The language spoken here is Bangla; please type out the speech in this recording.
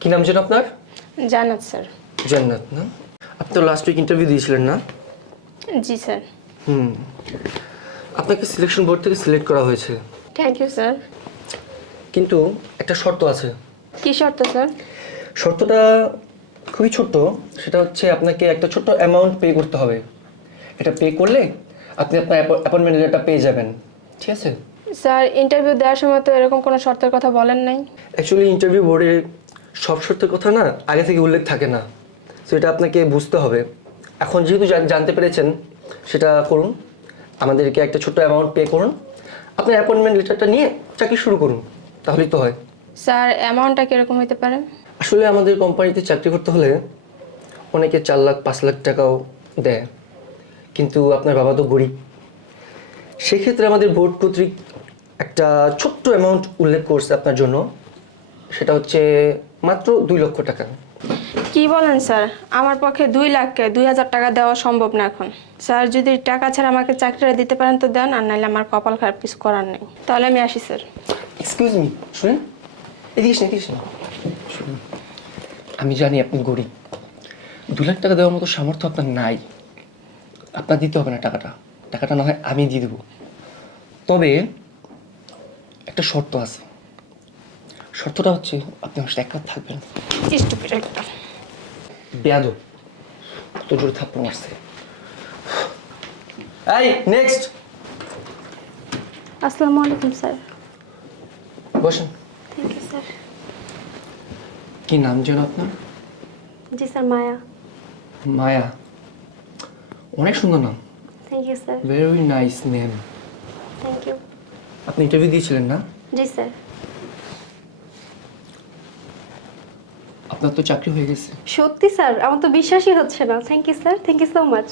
কি নাম যেন আপনার? জানাত স্যার। জান্নাত না? আপনি তো লাস্ট উইক ইন্টারভিউ দিয়েছিলেন না? জি স্যার। হুম। আপনাকে সিলেকশন বোর্ড থেকে সিলেক্ট করা হয়েছে। Thank you sir. কিন্তু একটা শর্ত আছে। কি শর্ত স্যার? শর্তটা খুবই ছোট্ট। সেটা হচ্ছে আপনাকে একটা ছোট্ট অ্যামাউন্ট পে করতে হবে। এটা পে করলে আপনি আপনার অ্যাপয়েন্টমেন্ট লেটারটা পেয়ে যাবেন। ঠিক আছে? স্যার ইন্টারভিউ দেওয়ার সময় তো এরকম কোনো শর্তের কথা বলেন নাই। অ্যাকচুয়ালি ইন্টারভিউ বোর্ডে সব শর্তের কথা না আগে থেকে উল্লেখ থাকে না। তো এটা আপনাকে বুঝতে হবে। এখন যেহেতু জান- জানতে পেরেছেন সেটা করুন। আমাদেরকে একটা ছোট্ট অ্যামাউন্ট পে করুন। আপনার অ্যাপয়েন্টমেন্ট লেটারটা নিয়ে চাকরি শুরু করুন। তাহলেই তো হয়। স্যার অ্যামাউন্টটা কীরকম হতে পারে? আসলে আমাদের কোম্পানিতে চাকরি করতে হলে অনেকে চার লাখ পাঁচ লাখ টাকাও দেয়। কিন্তু আপনার বাবা তো গরিব। সেক্ষেত্রে আমাদের বোর্ড কর্তৃক একটা ছোট্ট অ্যামাউন্ট উল্লেখ করছে আপনার জন্য। সেটা হচ্ছে মাত্র দুই লক্ষ টাকা। কি বলেন স্যার? আমার পক্ষে দুই লাখকে দুই হাজার টাকা দেওয়া সম্ভব না এখন। স্যার যদি টাকা ছাড়া আমাকে চাকরিটা দিতে পারেন তো দেন আর নাহলে আমার কপাল খারাপ কিছু করার নেই। তাহলে আমি আসি স্যার। এক্সকিউজ মি শুনেন। এদিকে এসে এদিকে শুনুন আমি জানি আপনি গরিব। দু লাখ টাকা দেওয়ার মতো সামর্থ্য আপনার নাই। আপনার দিতে হবে না টাকাটা। টাকাটা না হয় আমি দিয়ে দেবো। তবে একটা শর্ত আছে। শর্তটা হচ্ছে আপনি আমার সাথে এক রাত থাকবেন স্টুপিড একটা বেয়াদ কত জোরে থাপ্পড় মারছে। এই নেক্সট আসসালামু আলাইকুম স্যার। বসেন। Thank you sir. কি নাম যেন আপনার? জি স্যার মায়া। মায়া। অনেক সুন্দর নাম। Thank you sir. Very nice name thank you আপনি ইন্টারভিউ দিয়েছিলেন না? জি স্যার। আপনার তো চাকরি হয়ে গেছে। সত্যি স্যার, আমার তো বিশ্বাসই হচ্ছে না। Thank you sir thank you so much